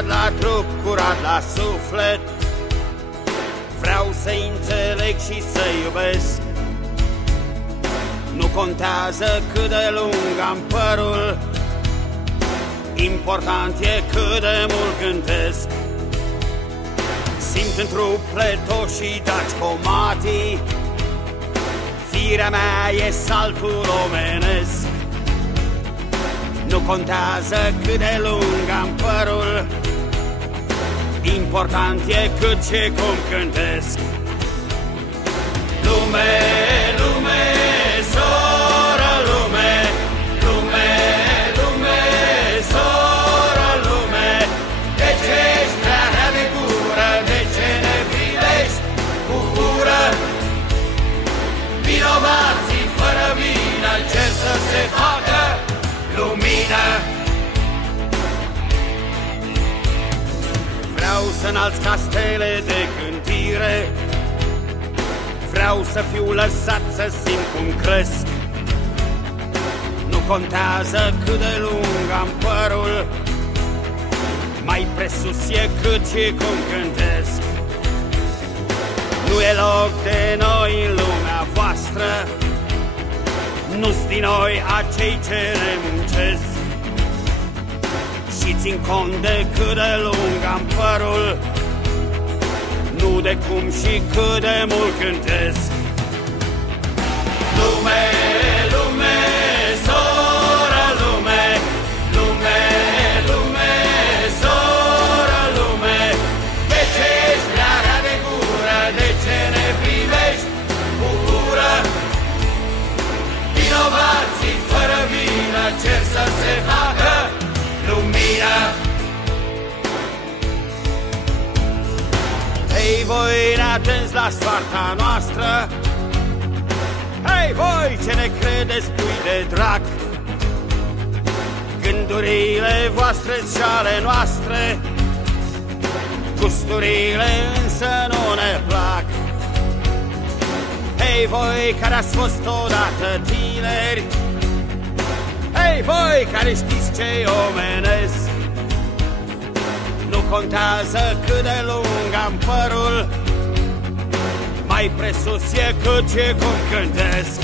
curat la trup, curat la suflet. Vreau să-i înțeleg și să iubesc. Nu contează cât de lung am părul, important e cât de mult cântesc. Simt în trup pletoșii daci comatii, firea mea e saltul omenesc. Nu contează cât de lung am părul, important e cât și cum cântesc. Lume, lume, soră lume, lume, lume, soră lume, de ce ești prea rea de gură, de ce ne privești cu ură? Vinovații fără vină cer să se facă lumină. Vreau să înalț castele de cântire, vreau să fiu lăsat să simt cum cresc. Nu contează cât de lung am părul, mai presus e cât și cum cântesc. Nu e loc de noi în lumea voastră, nu-s din noi acei ce ne muncesc. Și țin cont de cât de lung am părul, nu de cum și cât de mult cântesc. Lume, lume, soră lume, lume, lume, soră lume, de ce ești prea rea de gură, de ce ne privești cu ură? Vinovații fără vină cer să se facă lumină. Hei voi neatenți la soarta noastră, hei voi ce ne credeți pui de drac, gândurile voastre-s și ale noastre, gusturile însă nu ne plac. Hei voi care ați fost odată tineri, hei voi care știți ce-i omenesc, nu contează cât de lung am părul, mai presus e cât și cum cântesc.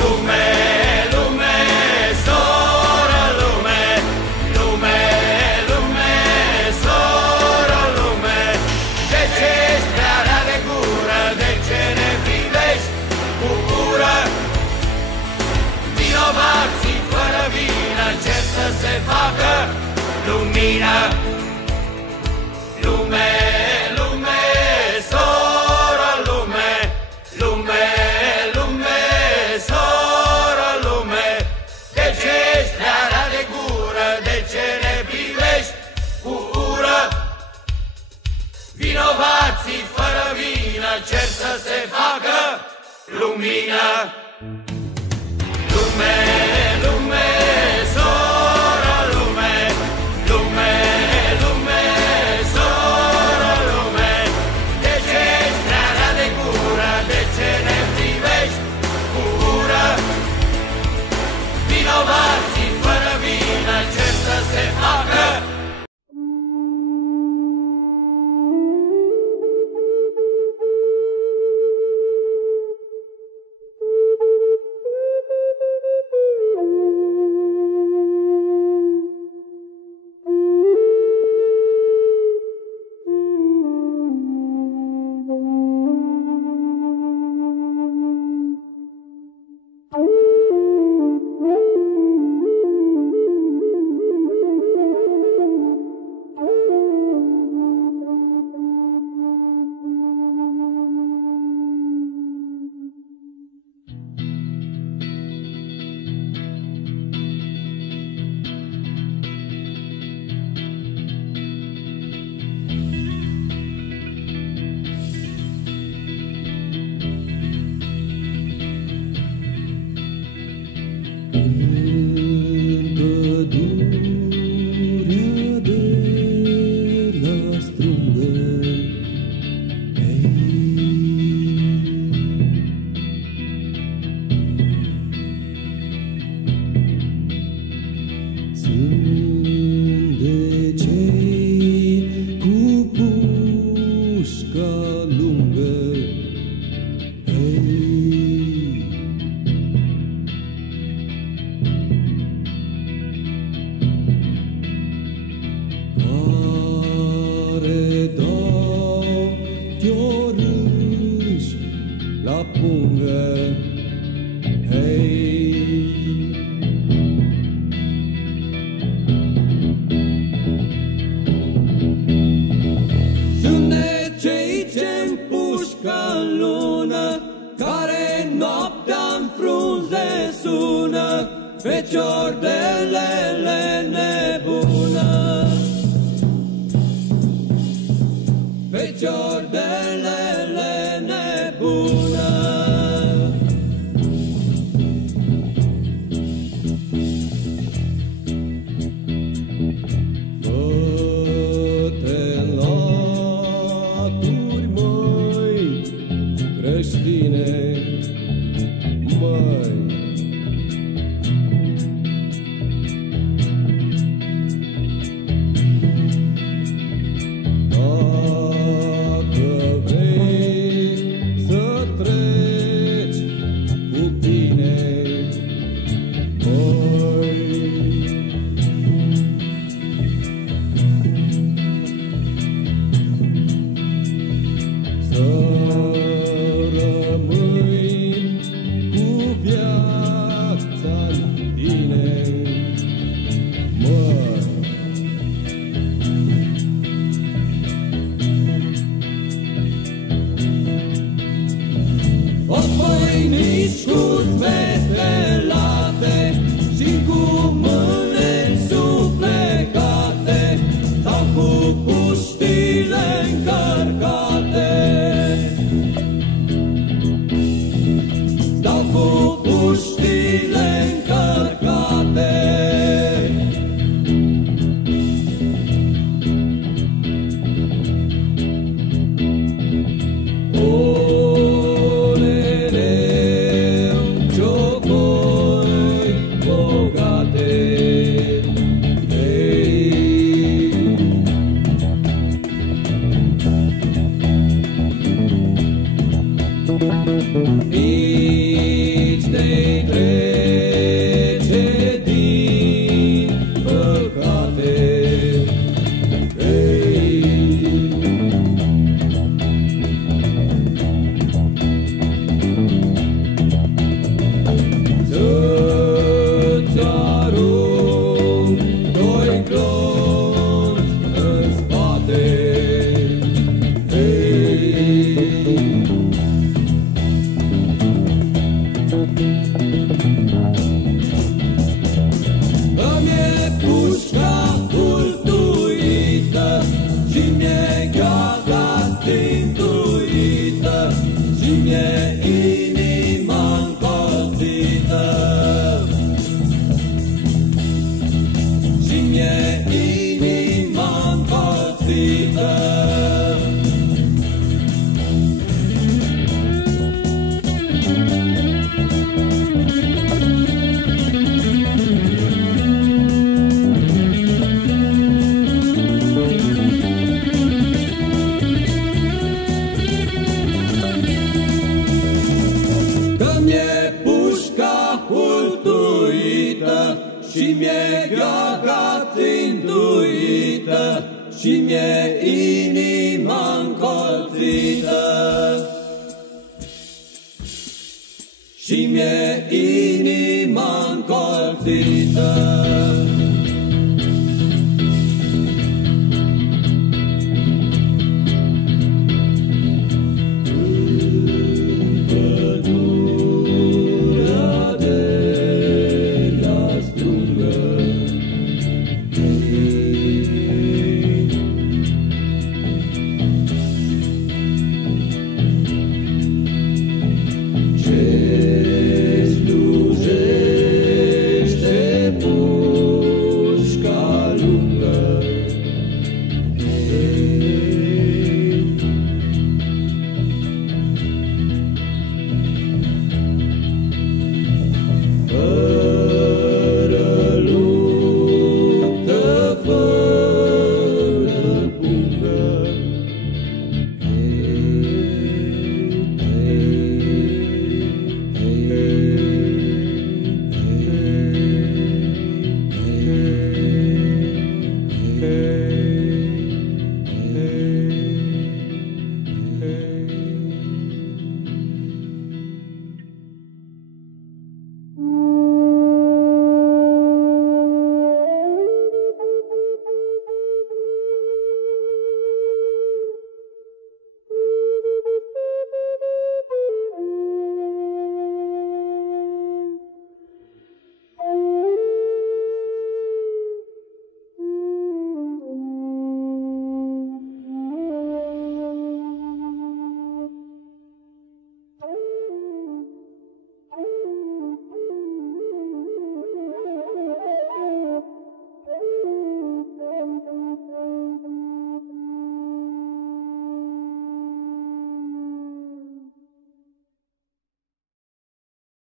Lume, lume, soră lume, lume, lume, soră lume, de ce ești prea rea de gură, de ce ne privești cu ură? Vinovații fără vină cer să se facă lumină. Lume, lume, soră lume, lume, lume, soră lume, de ce ești prea rea de gură, de ce ne privești cu ură? Vinovații fără vină cer să se facă lumină. Lume, lume, soră lume, lume, lume, soră lume, de ce ești prea rea de gură, de ce ne privești cu ură? Vinovații fără vină cer să se facă. Sunt de Fecior de lele nebună, fecior de lele nebună. Fă-te laturi, măi, creștine, măi. Nici cu smetelate și cu mâne suflecate sau cu puștile încărcate, stau cu puștile încărcate. Nici de-i trece din păcate, să-ți arunc doi glonți în spate. Îmi-e pușca cultuită și mi-e gheața țintuită și mi-e inima încolțită și mi-e inima încolțită. Mi-e pușca hultuită și mi-e gheaca țintuită și mi-e inima încolțită și mi-e inima încolțită.